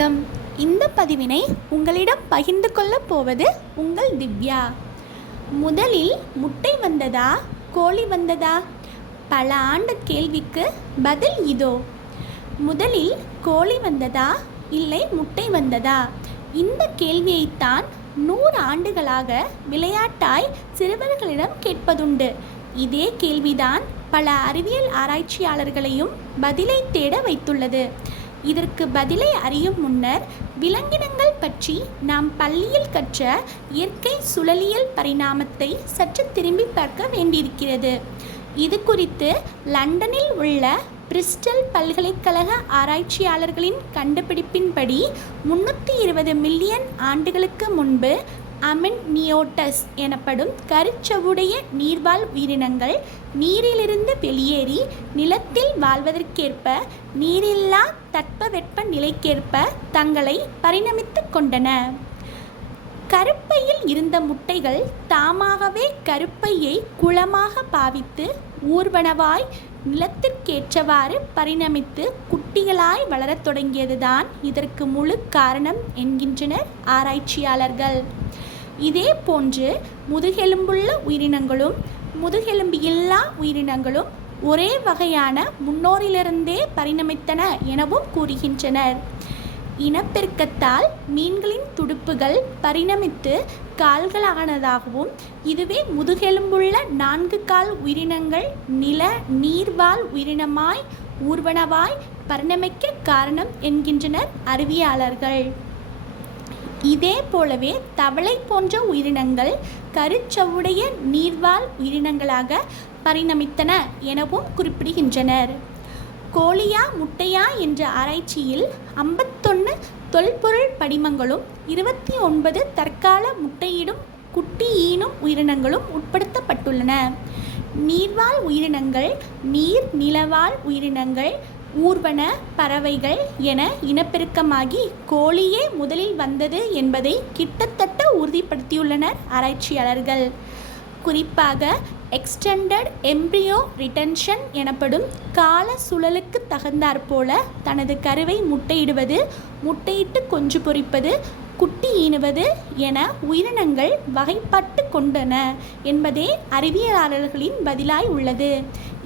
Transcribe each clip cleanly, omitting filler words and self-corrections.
வணக்கம். இந்த பதிவினை உங்களிடம் பகிர்ந்து கொள்ளப் போவது உங்கள் திவ்யா. முதலில் முட்டை வந்ததா, கோழி வந்ததா? பல ஆண்டு கேள்விக்கு பதில் இதோ. முதலில் கோழி வந்ததா, இல்லை முட்டை வந்ததா? இந்த கேள்வியைத்தான் 100 ஆண்டுகளாக விளையாட்டாய் சிறுவர்களிடம் கேட்பதுண்டு. இதே கேள்விதான் பல அறிவியல் ஆராய்ச்சியாளர்களையும் பதிலை தேட வைத்துள்ளது. இதற்கு பதிலை அறியும் முன்னர் விலங்கினங்கள் பற்றி நாம் பள்ளியில் கற்ற இயற்கை சுழலியல் பரிணாமத்தை சற்று திரும்பி பார்க்க வேண்டியிருக்கிறது. இது குறித்து லண்டனில் உள்ள பிரிஸ்டல் பல்கலைக்கழக ஆராய்ச்சியாளர்களின் கண்டுபிடிப்பின்படி 320 மில்லியன் ஆண்டுகளுக்கு முன்பு அமென்னியோட்டஸ் எனப்படும் கருச்சவுடைய நீர்வாழ் உயிரினங்கள் நீரிலிருந்து வெளியேறி நிலத்தில் வாழ்வதற்கேற்ப நீரில்லா தட்பவெப்ப நிலைக்கேற்ப தங்களை பரிணமித்து கொண்டன. கருப்பையில் இருந்த முட்டைகள் தாமாகவே கருப்பையை குளமாக பாவித்து ஊர்வனவாய் நிலத்திற்கேற்றவாறு பரிணமித்து குட்டிகளாய் வளரத் தொடங்கியதுதான் இதற்கு முழு காரணம் என்கின்றனர் ஆராய்ச்சியாளர்கள். இதே போன்று முதுகெலும்புள்ள உயிரினங்களும் முதுகெலும்பு இல்லா உயிரினங்களும் ஒரே வகையான முன்னோரிலிருந்தே பரிணமித்தன எனவும் கூறுகின்றனர். இனப்பெருக்கத்தால் மீன்களின் துடுப்புகள் பரிணமித்து கால்களானதாகவும், இதுவே முதுகெலும்புள்ள 4 கால் உயிரினங்கள் நில நீர்வாழ் உயிரினமாய் ஊர்வனவாய் பரிணமிக்க காரணம் என்கின்றனர் அறிவியலாளர்கள். இதே போலவே தவளை போன்ற உயிரினங்கள் கருச்சவுடைய நீர்வாழ் உயிரினங்களாக பரிணமித்தன எனவும் குறிப்பிடுகின்றனர். கோழியா முட்டையா என்ற ஆராய்ச்சியில் 51 தொல்பொருள் படிமங்களும் 29 தற்கால முட்டையிடும் குட்டி ஈனும் உயிரினங்களும் உட்படுத்தப்பட்டுள்ளன. நீர்வாழ் உயிரினங்கள், நீர் நிலவாழ் உயிரினங்கள், ஊர்வன, பறவைகள் என இனப்பெருக்கமாகி கோழியே முதலில் வந்தது என்பதை கிட்டத்தட்ட உறுதிப்படுத்தியுள்ளனர் ஆராய்ச்சியாளர்கள். குறிப்பாக எக்ஸ்டெண்டட் எம்ப்ரியோ ரிட்டன்ஷன் எனப்படும் கால சுழலுக்கு தகுந்தாற்போல தனது கருவை முட்டையிடுவது, முட்டையிட்டு குஞ்சு பொரிப்பது, குட்டி ஈனுவது என உயிரினங்கள் வகைப்பட்டு கொண்டன என்பதே அறிவியலாளர்களின் பதிலாய் உள்ளது.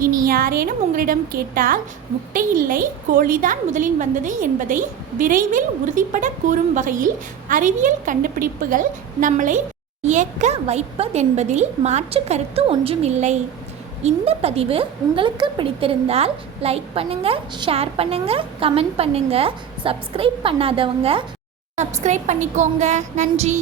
இனி யாரேனும் உங்களிடம் கேட்டால் முட்டை இல்லை, கோழிதான் முதலில் வந்தது என்பதை விரைவில் உறுதிப்பட கூறும் வகையில் அறிவியல் கண்டுபிடிப்புகள் நம்மளை இயக்க வைப்பதென்பதில் மாற்று கருத்து ஒன்றுமில்லை. இந்த பதிவு உங்களுக்கு பிடித்திருந்தால் லைக் பண்ணுங்க, ஷேர் பண்ணுங்க, கமெண்ட் பண்ணுங்க. சப்ஸ்கிரைப் பண்ணாதவங்க சப்ஸ்கிரைப் பண்ணிக்கோங்க. நன்றி.